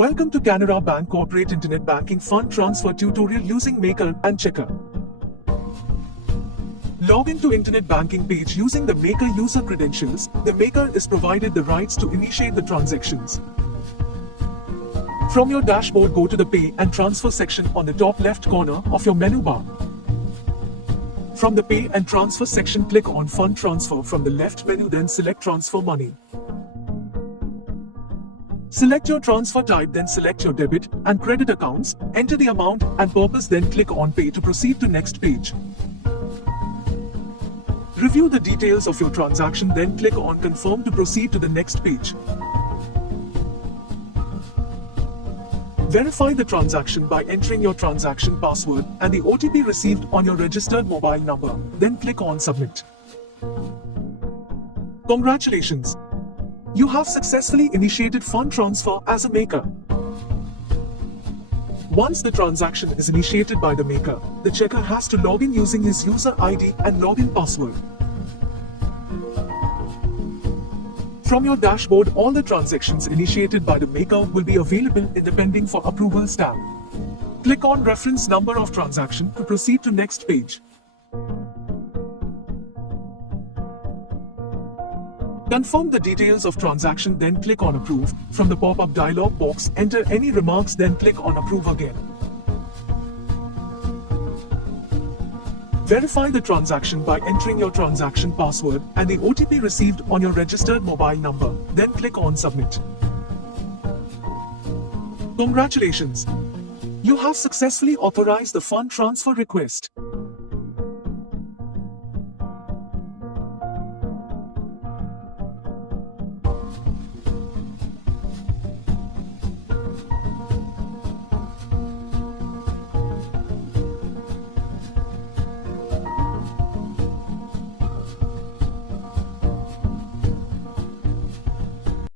Welcome to Canara Bank Corporate Internet Banking Fund Transfer tutorial using Maker and Checker. Log into Internet Banking page using the Maker user credentials. The Maker is provided the rights to initiate the transactions. From your dashboard, go to the Pay and Transfer section on the top left corner of your menu bar. From the Pay and Transfer section, click on Fund Transfer from the left menu, then select Transfer Money. Select your transfer type, then select your debit and credit accounts, enter the amount and purpose, then click on Pay to proceed to next page. Review the details of your transaction, then click on Confirm to proceed to the next page. Verify the transaction by entering your transaction password and the OTP received on your registered mobile number, then click on Submit. Congratulations! You have successfully initiated fund transfer as a Maker. Once the transaction is initiated by the Maker, the checker has to log in using his user ID and login password. From your dashboard, all the transactions initiated by the Maker will be available in the Pending for Approvals tab. Click on Reference Number of Transaction to proceed to next page. Confirm the details of transaction, then click on Approve. From the pop-up dialog box, enter any remarks, then click on Approve again. Verify the transaction by entering your transaction password and the OTP received on your registered mobile number, then click on Submit. Congratulations! You have successfully authorized the fund transfer request.